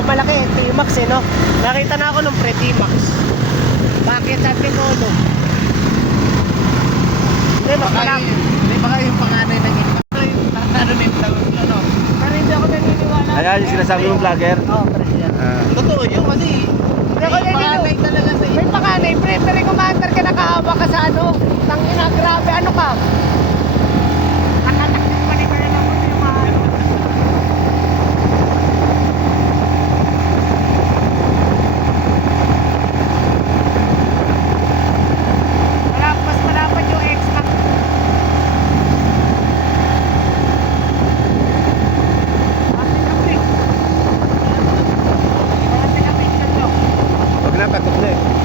ako malaki, T-Max eh, no? Nakita na ako nung pre-T-Max. Bakit? Sabi ko, no? Hindi, mas malaki. Hindi baka yung panganay ng ano nito, ano? Pero hindi ako naniniwala. Ayan yung sinasabi mong vlogger. Oo, pre, yan. Totoo yun kasi Hindi ako panganay talaga sa May panganay, pre. Pero commander ka, nakaawa ka sa ano. Tangina, grabe, ano ka? Nakatakit pa ni kaya lang ko yung mga ano. Mas malapad yung X-Max. Huwag na, patok na eh.